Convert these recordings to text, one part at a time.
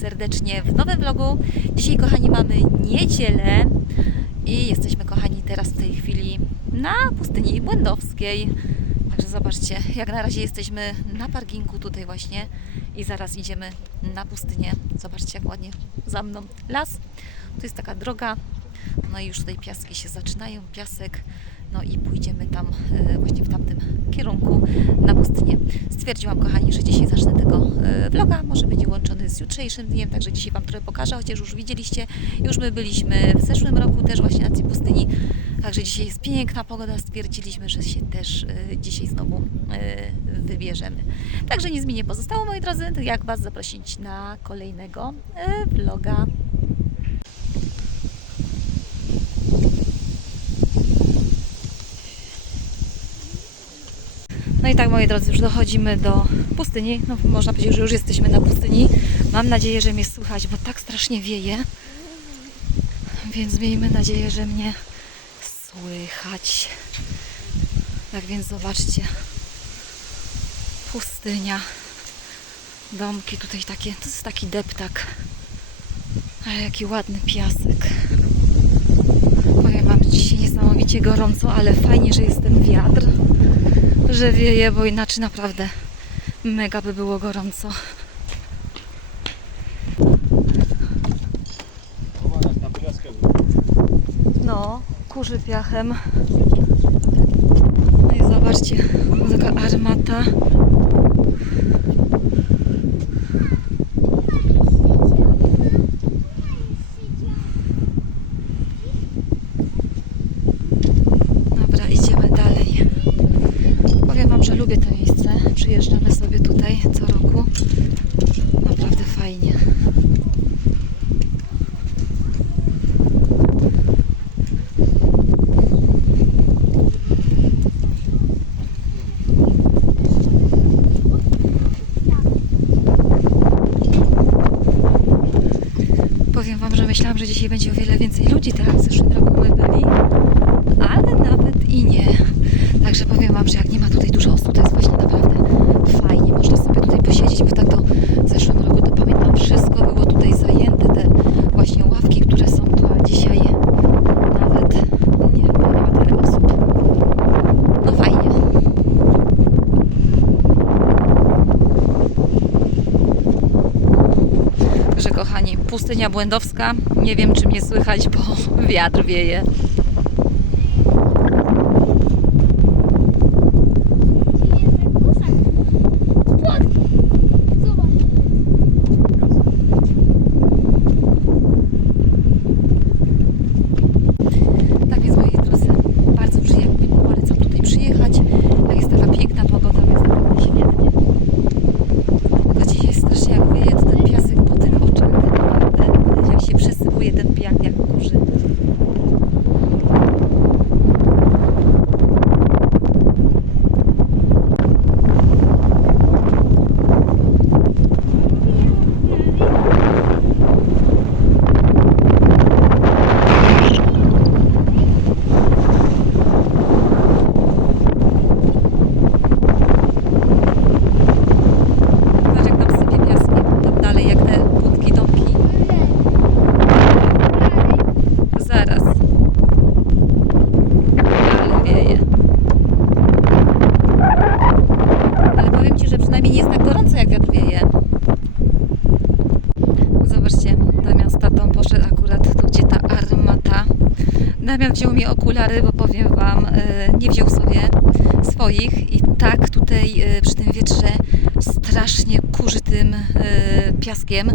serdecznie w nowym vlogu. Dzisiaj, kochani, mamy niedzielę i jesteśmy, kochani, teraz w tej chwili na pustyni błędowskiej. Także zobaczcie, jak na razie jesteśmy na parkingu tutaj właśnie i zaraz idziemy na pustynię. Zobaczcie, jak ładnie za mną las. Tu jest taka droga, no i już tutaj piaski się zaczynają, piasek. No i pójdziemy tam e, właśnie w tamtym kierunku na pustynię. Stwierdziłam, kochani, że dzisiaj zacznę tego e, vloga. Może będzie łączony z jutrzejszym dniem, także dzisiaj Wam trochę pokażę, chociaż już widzieliście, już my byliśmy w zeszłym roku też właśnie na tej pustyni. Także dzisiaj jest piękna pogoda, stwierdziliśmy, że się też e, dzisiaj znowu wybierzemy. Także nic mi nie pozostało, moi drodzy, jak Was zaprosić na kolejnego vloga. No i tak, moi drodzy, już dochodzimy do pustyni. No, można powiedzieć, że już jesteśmy na pustyni. Mam nadzieję, że mnie słychać, bo tak strasznie wieje. Więc miejmy nadzieję, że mnie słychać. Tak więc zobaczcie. Pustynia. Domki tutaj takie. To jest taki deptak. Ale jaki ładny piasek. Powiem Wam, dzisiaj niesamowicie gorąco, ale fajnie, że jest ten wiatr że wieje, bo inaczej naprawdę mega by było gorąco. No, kurzy piachem. No i zobaczcie, taka armata. Dobra, idziemy dalej. Powiem Wam, że lubię to miejsce. Przyjeżdżamy sobie tutaj co roku. Naprawdę fajnie. Powiem Wam, że myślałam, że dzisiaj będzie o wiele więcej ludzi, tak jak w zeszłym roku my byli, ale nawet i nie. Także powiem Wam, że jak nie ma tutaj dużo osób, to jest właśnie naprawdę fajnie. Można sobie tutaj posiedzieć, bo tak to w zeszłym roku to pamiętam, wszystko było tutaj zajęte, te właśnie ławki, które są tu, a dzisiaj nawet nie, nie ma tyle osób. No fajnie. Także pustynia błędowska. Nie wiem, czy mnie słychać, bo wiatr wieje. Tak więc moi drodzy, bardzo przyjemnie polecam tutaj przyjechać. Jak jest taka piękna pogoda, więc naprawdę świetnie. Tylko dzisiaj jest strasznie jak wieje, to ten piasek po tych oczach, tak naprawdę widać jak się przesypuje ten piach jak kurzy. Zobacz jak tam sypie piaskiem, tam dalej jak te budki, domki. Zaraz. Ale wieje. Ale powiem Ci, że przynajmniej nie jest tak gorąco jak wiatr wieje. Zobaczcie, Damian z tatą poszedł akurat tu, gdzie ta armata. Wziął mi okulary, bo powiem Wam, e, nie wziął sobie swoich i tak tutaj e, przy tym wietrze strasznie kurzy tym e, piaskiem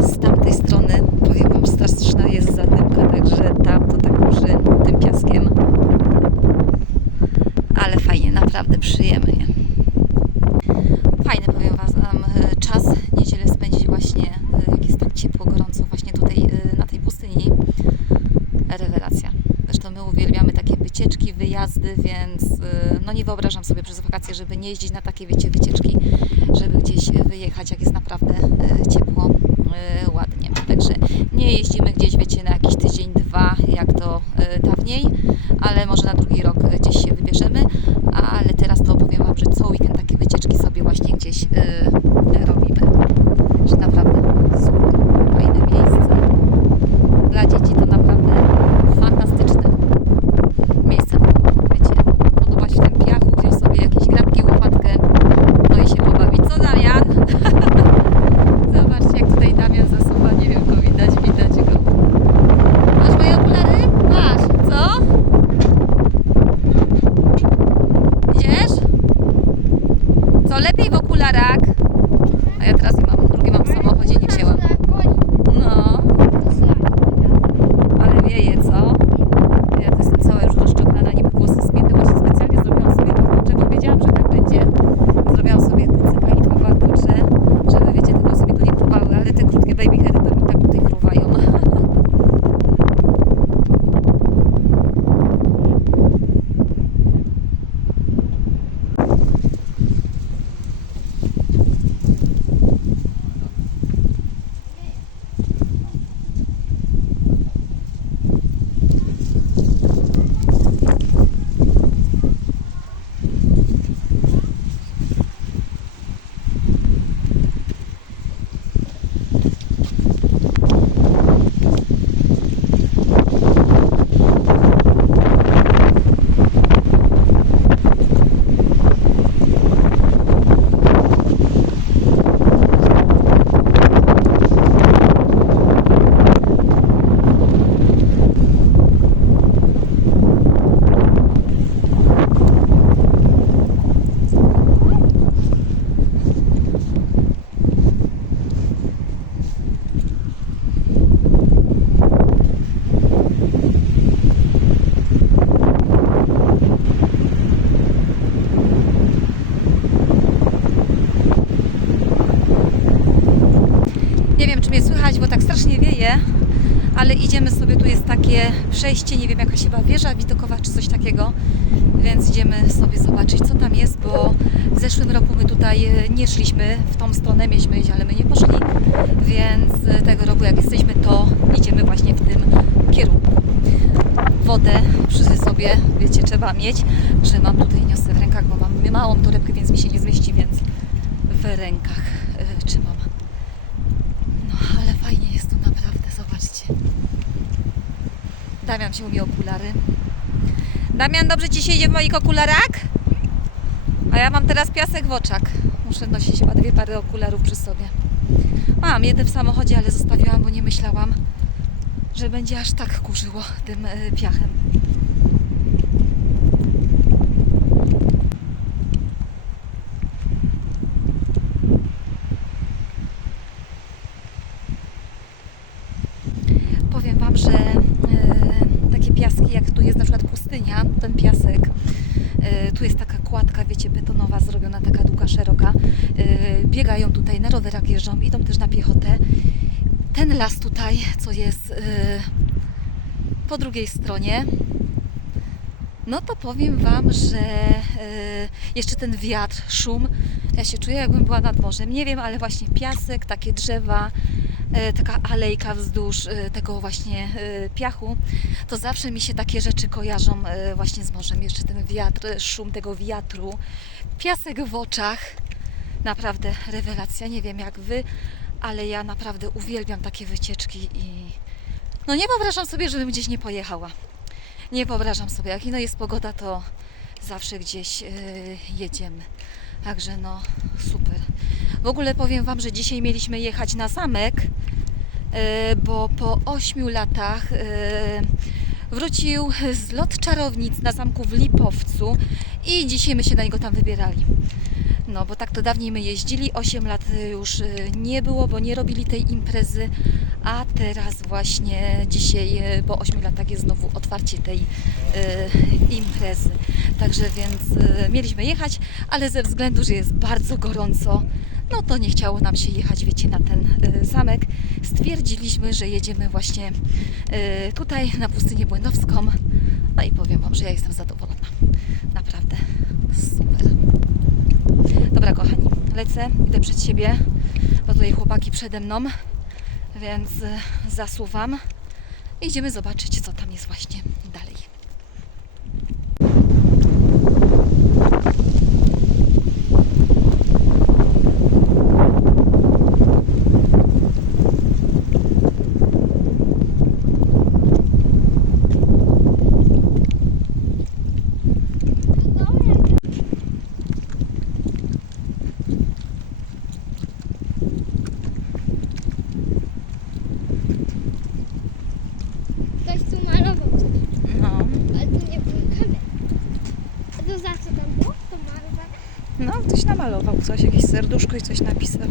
z tamtej strony. Powiem Wam, straszna jest zadymka, także tam to tak kurzy tym piaskiem. Ale fajnie, naprawdę przyjemnie. Fajny, powiem Wam, e, czas niedzielę spędzić właśnie, e, jak jest tak ciepło, gorąco, właśnie tutaj e, na tej pustyni. Rewelacja. Zresztą my uwielbiamy takie wycieczki, wyjazdy, więc y, no nie wyobrażam sobie przez wakacje, żeby nie jeździć na takie, wiecie, wycieczki, żeby gdzieś wyjechać, jak jest naprawdę y, ciepło, y, ładnie. Także nie jeździmy gdzieś, wiecie, na jakiś tydzień, dwa, jak to y, dawniej, ale może na drugi rok gdzieś się wybierzemy, ale teraz to powiem Wam, że co weekend takie wycieczki sobie właśnie gdzieś przejście, nie wiem jaka się chyba wieża widokowa czy coś takiego, więc idziemy sobie zobaczyć co tam jest, bo w zeszłym roku my tutaj e, nie szliśmy w tą stronę, mieliśmy iść, ale my nie poszli, więc e, tego roku jak jesteśmy to idziemy właśnie w tym kierunku. Wodę przy sobie, wiecie, trzeba mieć, że mam tutaj niosę w rękach, bo mam małą torebkę, więc mi się nie zmieści, więc w rękach e, trzymam. No, ale fajnie jest tu naprawdę, zobaczcie. Damian wziął mi okulary. Damian, dobrze Ci się idzie w moich okularach? A ja mam teraz piasek w oczach. Muszę nosić chyba dwie pary okularów przy sobie. Mam jeden w samochodzie, ale zostawiłam, bo nie myślałam, że będzie aż tak kurzyło tym e, piachem. Powiem Wam, że e, takie piaski, jak tu jest na przykład pustynia, ten piasek, e, tu jest taka kładka, wiecie, betonowa, zrobiona taka długa, szeroka. E, biegają tutaj, na rowerach jeżdżą, idą też na piechotę. Ten las tutaj, co jest e, po drugiej stronie, no to powiem Wam, że e, jeszcze ten wiatr, szum, ja się czuję jakbym była nad morzem. Nie wiem, ale właśnie piasek, takie drzewa, e, taka alejka wzdłuż e, tego właśnie piachu, to zawsze mi się takie rzeczy kojarzą właśnie z morzem. Jeszcze ten wiatr, szum tego wiatru, piasek w oczach. Naprawdę rewelacja. Nie wiem jak Wy, ale ja naprawdę uwielbiam takie wycieczki i no nie wyobrażam sobie, żebym gdzieś nie pojechała. Nie wyobrażam sobie, jak ino jest pogoda, to zawsze gdzieś yy, jedziemy. Także no super. W ogóle powiem Wam, że dzisiaj mieliśmy jechać na zamek, yy, bo po 8 latach yy, wrócił zlot czarownic na zamku w Lipowcu i dzisiaj my się na niego tam wybierali. No, bo tak to dawniej my jeździli, 8 lat już y, nie było, bo nie robili tej imprezy, a teraz właśnie dzisiaj y, po 8 latach jest znowu otwarcie tej y, imprezy. Także więc y, mieliśmy jechać, ale ze względu, że jest bardzo gorąco, no to nie chciało nam się jechać, wiecie, na ten y, zamek. Stwierdziliśmy, że jedziemy właśnie y, tutaj na pustynię błędowską. No i powiem Wam, że ja jestem zadowolona. Naprawdę super. Dobra, kochani, lecę, idę przed siebie, bo tutaj chłopaki przede mną, więc y, zasuwam. Idziemy zobaczyć, co tam jest właśnie dalej. Ktoś tu malował coś, No, ale tu nie było kamer. A to za co tam było? To malowane? no ktoś namalował coś, jakieś serduszko i coś napisał.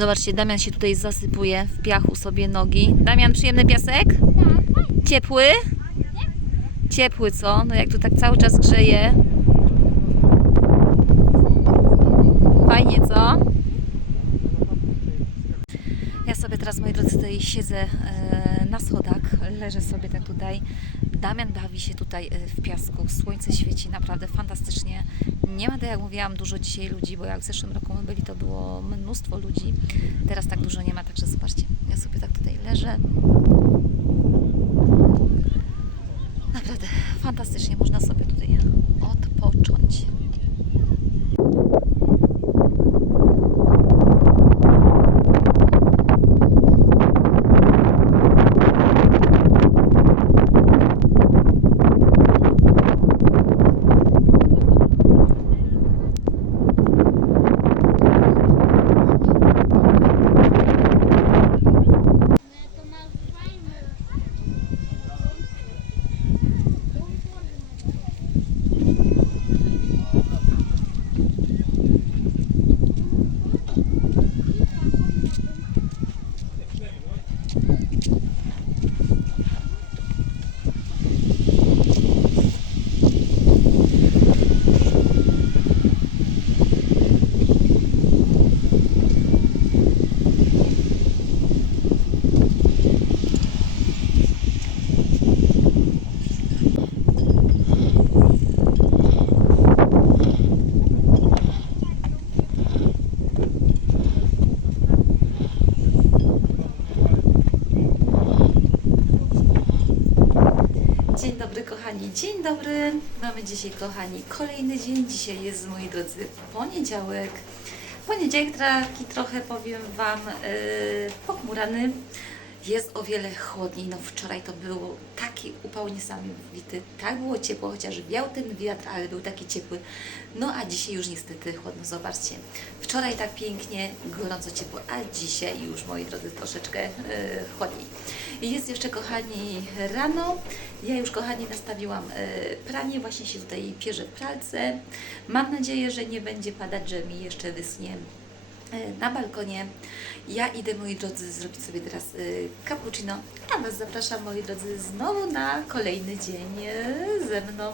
Zobaczcie, Damian się tutaj zasypuje w piachu sobie nogi. Damian, przyjemny piasek? Ciepły? Ciepły, co? No jak tu tak cały czas grzeje. Fajnie, co? Ja sobie teraz, moi drodzy, tutaj siedzę e, na schodach, leżę sobie tak tutaj. Damian bawi się tutaj e, w piasku, słońce świeci naprawdę fantastycznie. Nie ma, tak jak mówiłam, dużo dzisiaj ludzi, bo jak w zeszłym roku my byli, to było mnóstwo ludzi. Teraz tak dużo nie ma, także zobaczcie, ja sobie tak tutaj leżę. Naprawdę fantastycznie można sobie tutaj odpocząć. To masz fajne. Dzień dobry kochani, dzień dobry. Mamy dzisiaj kochani kolejny dzień. Dzisiaj jest moi drodzy poniedziałek. Poniedziałek taki trochę powiem Wam yy, pochmurany. Jest o wiele chłodniej. No wczoraj to był taki upał niesamowity. Tak było ciepło, chociaż wiał ten wiatr, ale był taki ciepły. No a dzisiaj już niestety chłodno. Zobaczcie. Wczoraj tak pięknie, gorąco ciepło, a dzisiaj już moi drodzy troszeczkę yy, chłodniej. Jest jeszcze kochani rano. Ja już kochani nastawiłam e, pranie, właśnie się tutaj pierze w pralce. Mam nadzieję, że nie będzie padać, że mi jeszcze wyschnie e, na balkonie. Ja idę, moi drodzy, zrobić sobie teraz e, cappuccino, a Was zapraszam, moi drodzy, znowu na kolejny dzień e, ze mną.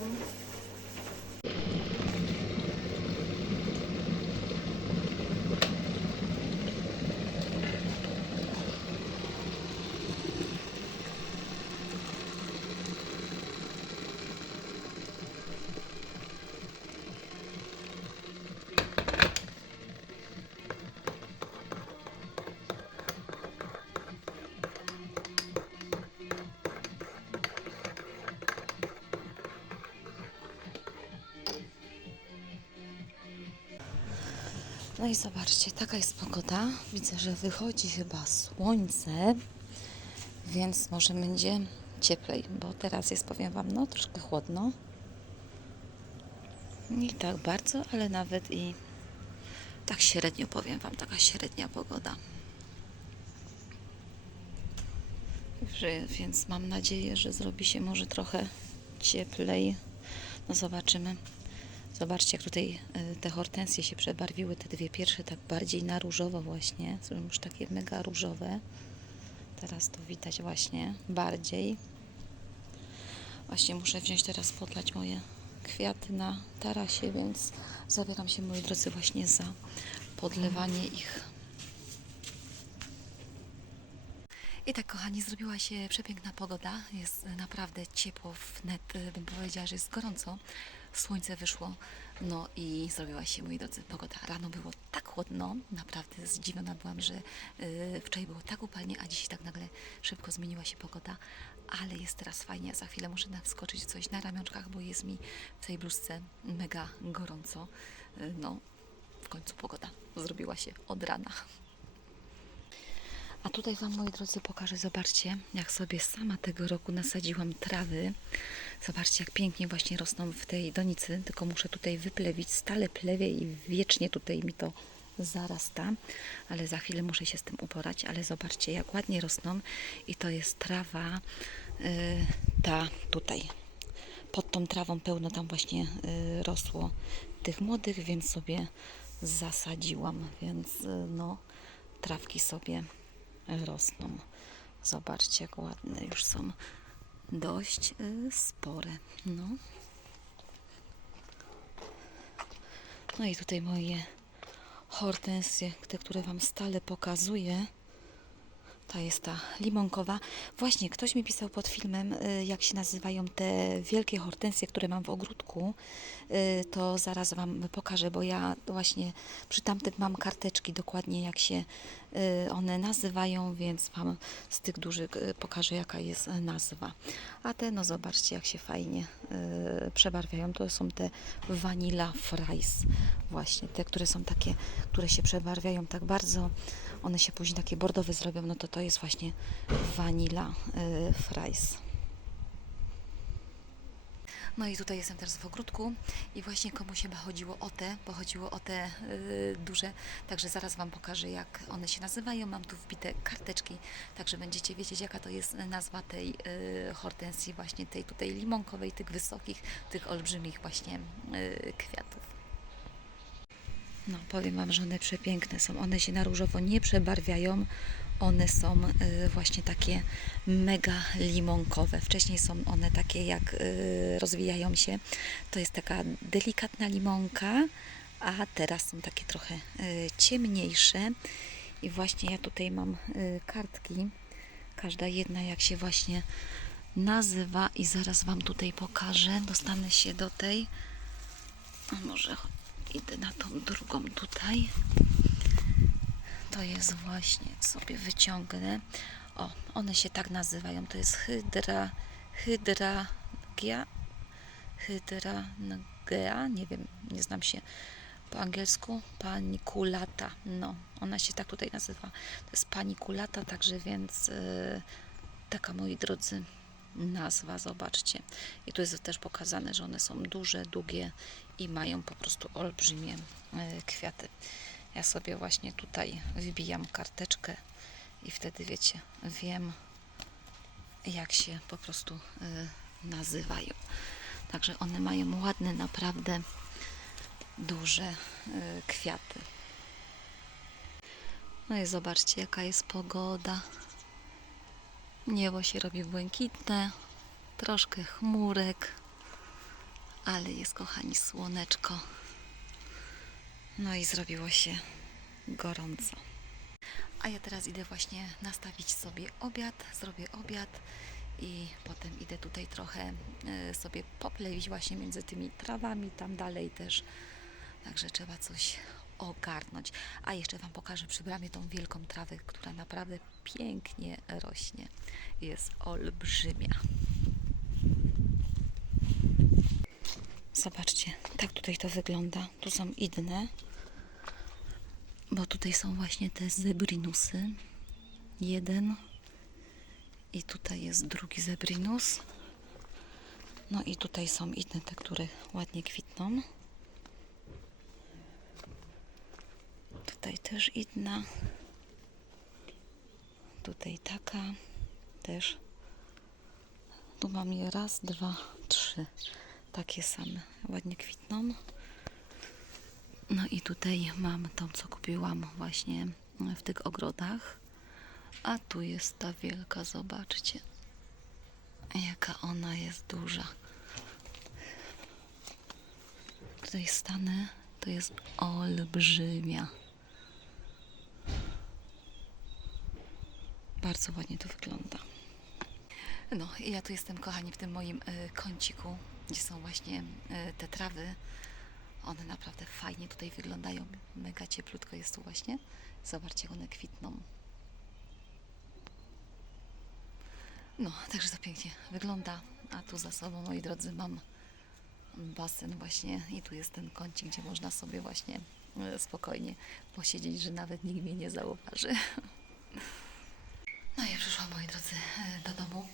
No i zobaczcie, taka jest pogoda. Widzę, że wychodzi chyba słońce, więc może będzie cieplej, bo teraz jest, powiem Wam, no troszkę chłodno. Nie tak bardzo, ale nawet i tak średnio powiem Wam, taka średnia pogoda. Więc mam nadzieję, że zrobi się może trochę cieplej. No zobaczymy. Zobaczcie, jak tutaj y, te hortensje się przebarwiły, te dwie pierwsze tak bardziej na różowo właśnie, są już takie mega różowe. Teraz to widać właśnie bardziej. Właśnie muszę wziąć teraz podlać moje kwiaty na tarasie, więc zabieram się, moi drodzy, właśnie za podlewanie ich. I tak, kochani, zrobiła się przepiękna pogoda. Jest naprawdę ciepło, wnet bym powiedziała, że jest gorąco. Słońce wyszło, no i zrobiła się, moi drodzy, pogoda. Rano było tak chłodno, naprawdę zdziwiona byłam, że yy, wczoraj było tak upalnie, a dziś tak nagle szybko zmieniła się pogoda. Ale jest teraz fajnie, za chwilę muszę wskoczyć coś na ramionczkach, bo jest mi w tej bluzce mega gorąco. Yy, no, w końcu pogoda zrobiła się od rana. A tutaj Wam, moi drodzy, pokażę, zobaczcie, jak sobie sama tego roku nasadziłam trawy. Zobaczcie, jak pięknie właśnie rosną w tej donicy, tylko muszę tutaj wyplewić, stale plewię i wiecznie tutaj mi to zarasta, ale za chwilę muszę się z tym uporać, ale zobaczcie, jak ładnie rosną i to jest trawa y, ta tutaj. Pod tą trawą pełno tam właśnie y, rosło tych młodych, więc sobie zasadziłam, więc y, no trawki sobie rosną. Zobaczcie, jak ładne już są. Dość y, spore. No. No i tutaj moje hortensje, te, które Wam stale pokazuję. To jest ta limonkowa. Właśnie ktoś mi pisał pod filmem, y, jak się nazywają te wielkie hortensje, które mam w ogródku. Y, To zaraz Wam pokażę, bo ja właśnie przy tamtym mam karteczki dokładnie, jak się y, one nazywają, więc Wam z tych dużych pokażę, jaka jest nazwa. A te, no zobaczcie, jak się fajnie przebarwiają. To są te Vanilla Fries. Właśnie, te, które są takie, które się przebarwiają tak bardzo one się później takie bordowe zrobią, no to to jest właśnie vanilla y, fries. No i tutaj jestem teraz w ogródku i właśnie komuś chyba chodziło o te, bo chodziło o te y, duże, także zaraz Wam pokażę jak one się nazywają. Mam tu wbite karteczki, także będziecie wiedzieć jaka to jest nazwa tej y, hortensji, właśnie tej tutaj limonkowej, tych wysokich, tych olbrzymich właśnie y, kwiatów. No, powiem Wam, że one przepiękne są. One się na różowo nie przebarwiają. One są y, właśnie takie mega limonkowe. Wcześniej są one takie, jak y, rozwijają się. To jest taka delikatna limonka, a teraz są takie trochę y, ciemniejsze. I właśnie ja tutaj mam kartki. Każda jedna, jak się właśnie nazywa, i zaraz Wam tutaj pokażę. Dostanę się do tej. A może idę na tą drugą tutaj. To jest właśnie, sobie wyciągnę. O, one się tak nazywają. To jest hydra, hydragia, hydrangea, nie wiem, nie znam się po angielsku, paniculata. No, ona się tak tutaj nazywa. To jest paniculata, także więc yy, taka, moi drodzy, nazwa, zobaczcie. I tu jest też pokazane, że one są duże, długie i mają po prostu olbrzymie e, kwiaty. Ja sobie właśnie tutaj wybijam karteczkę i wtedy wiecie, wiem jak się po prostu e, nazywają. Także one mają ładne, naprawdę duże e, kwiaty. No i zobaczcie, jaka jest pogoda. Niebo się robi błękitne, troszkę chmurek, ale jest, kochani, słoneczko. No i zrobiło się gorąco. A ja teraz idę właśnie nastawić sobie obiad, zrobię obiad i potem idę tutaj trochę e, sobie poplewić właśnie między tymi trawami, tam dalej też. Także trzeba coś ogarnąć. A jeszcze Wam pokażę przy bramie tą wielką trawę, która naprawdę pięknie rośnie. Jest olbrzymia. Zobaczcie, tak tutaj to wygląda. Tu są idne, bo tutaj są właśnie te zebrinusy. Jeden i tutaj jest drugi zebrinus. No i tutaj są idne, te, które ładnie kwitną. Tutaj też idna. Tutaj taka też. Tu mam je raz, dwa, trzy. Takie same. Ładnie kwitną. No i tutaj mam tą, co kupiłam właśnie w tych ogrodach. A tu jest ta wielka, zobaczcie. Jaka ona jest duża. Tutaj stanę, to jest olbrzymia. Bardzo ładnie to wygląda. No i ja tu jestem, kochani, w tym moim y, kąciku, gdzie są właśnie y, te trawy. One naprawdę fajnie tutaj wyglądają. Mega cieplutko jest tu właśnie. Zobaczcie, one kwitną. No, także to pięknie wygląda. A tu za sobą, moi drodzy, mam basen właśnie i tu jest ten kącik, gdzie można sobie właśnie y, spokojnie posiedzieć, że nawet nikt mnie nie zauważy. No i przyszłam, moi drodzy, e, do domu.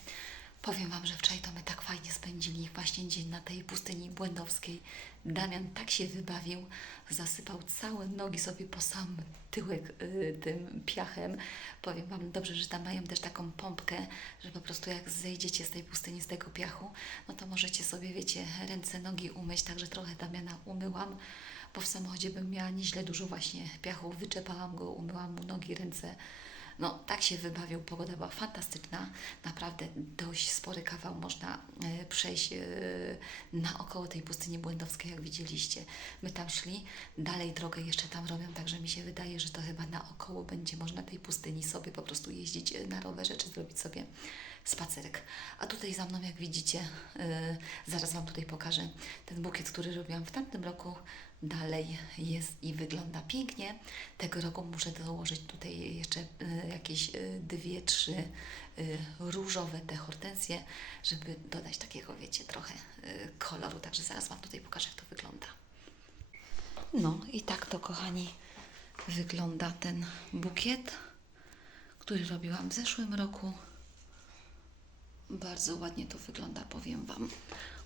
Powiem Wam, że wczoraj to my tak fajnie spędzili właśnie dzień na tej pustyni błędowskiej. Damian tak się wybawił, zasypał całe nogi sobie po sam tyłek y, tym piachem. Powiem Wam, dobrze, że tam mają też taką pompkę, że po prostu jak zejdziecie z tej pustyni, z tego piachu, no to możecie sobie, wiecie, ręce, nogi umyć, także trochę Damiana umyłam. bo w samochodzie bym miała nieźle dużo właśnie piachu. Wyczepałam go, umyłam mu nogi, ręce. No, tak się wybawił, pogoda była fantastyczna. Naprawdę dość spory kawał można e, przejść e, naokoło tej pustyni błędowskiej, jak widzieliście. My tam szli, dalej drogę jeszcze tam robią, także mi się wydaje, że to chyba naokoło będzie można tej pustyni sobie po prostu jeździć e, na rowerze, czy zrobić sobie spacerek. A tutaj za mną, jak widzicie, e, zaraz Wam tutaj pokażę ten bukiet, który robiłam w tamtym roku. Dalej jest i wygląda pięknie. Tego roku muszę dołożyć tutaj jeszcze y, jakieś y, dwie, trzy y, różowe te hortensje, żeby dodać takiego, wiecie, trochę koloru. Także zaraz Wam tutaj pokażę, jak to wygląda. No i tak to, kochani, wygląda ten bukiet, który robiłam w zeszłym roku. Bardzo ładnie to wygląda, powiem Wam.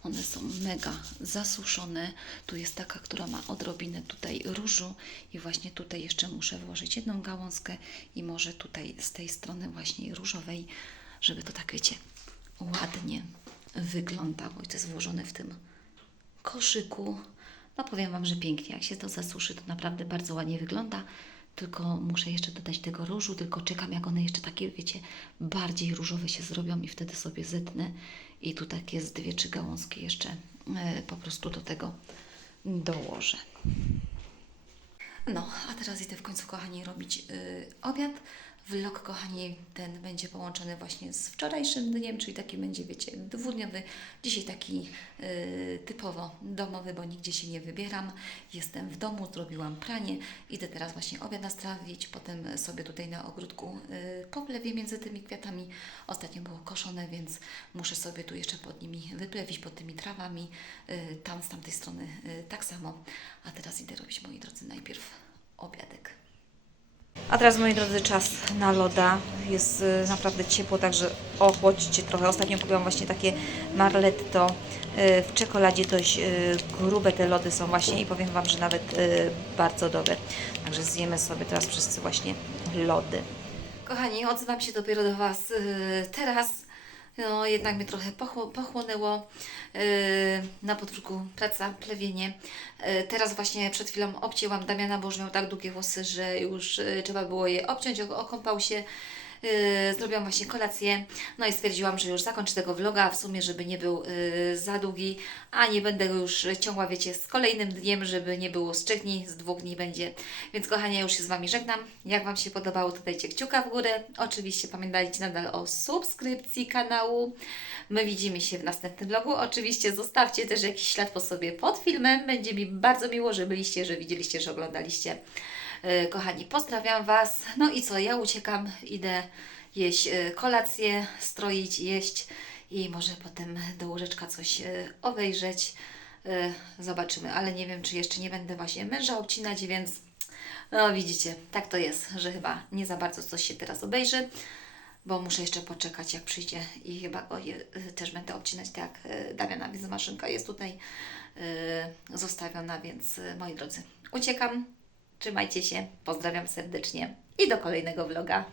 One są mega zasuszone. Tu jest taka, która ma odrobinę tutaj różu i właśnie tutaj jeszcze muszę włożyć jedną gałązkę i może tutaj z tej strony właśnie różowej, żeby to tak, wiecie, ładnie wyglądało. I to jest włożone w tym koszyku. No powiem Wam, że pięknie. Jak się to zasuszy, to naprawdę bardzo ładnie wygląda. Tylko muszę jeszcze dodać tego różu, tylko czekam, jak one jeszcze takie, wiecie, bardziej różowe się zrobią i wtedy sobie zetnę. I tu takie z dwie, trzy gałązki jeszcze e, po prostu do tego dołożę. No, a teraz idę w końcu, kochani, robić y, obiad. Vlog, kochani, ten będzie połączony właśnie z wczorajszym dniem, czyli taki będzie, wiecie, dwudniowy. Dzisiaj taki y, typowo domowy, bo nigdzie się nie wybieram. Jestem w domu, zrobiłam pranie. Idę teraz właśnie obiad nastrawić, potem sobie tutaj na ogródku y, poplewię między tymi kwiatami. Ostatnio było koszone, więc muszę sobie tu jeszcze pod nimi wyplewić, pod tymi trawami. Y, tam z tamtej strony y, tak samo. A teraz idę robić, moi drodzy, najpierw obiadek. A teraz, moi drodzy, czas na loda. Jest y, naprawdę ciepło, także ochłodźcie trochę. Ostatnio kupiłam właśnie takie marletto y, w czekoladzie. Dość y, grube te lody są właśnie i powiem Wam, że nawet bardzo dobre. Także zjemy sobie teraz wszyscy właśnie lody. Kochani, odzywam się dopiero do Was teraz. No, jednak mnie trochę pochło, pochłonęło yy, na podwórku praca, plewienie. Yy, teraz właśnie przed chwilą obcięłam Damiana, bo już miał tak długie włosy, że już yy, trzeba było je obciąć, ok- okąpał się. Yy, zrobiłam właśnie kolację, no i stwierdziłam, że już zakończę tego vloga, w sumie, żeby nie był yy, za długi, a nie będę już ciągła, wiecie, z kolejnym dniem, żeby nie było z trzech dni, z dwóch dni będzie. Więc kochani, już się z Wami żegnam. Jak Wam się podobało, to dajcie kciuka w górę. Oczywiście pamiętajcie nadal o subskrypcji kanału. My widzimy się w następnym vlogu. Oczywiście zostawcie też jakiś ślad po sobie pod filmem. Będzie mi bardzo miło, że byliście, że widzieliście, że oglądaliście. Yy, Kochani, pozdrawiam Was. No i co, ja uciekam, idę jeść yy, kolację, stroić, jeść i może potem do łóżeczka coś yy, obejrzeć. Zobaczymy, ale nie wiem, czy jeszcze nie będę właśnie męża obcinać, więc no widzicie, tak to jest, że chyba nie za bardzo coś się teraz obejrzy, bo muszę jeszcze poczekać jak przyjdzie i chyba go je, też będę obcinać tak jak Damiana, więc maszynka jest tutaj zostawiona, więc moi drodzy, uciekam, trzymajcie się, pozdrawiam serdecznie i do kolejnego vloga.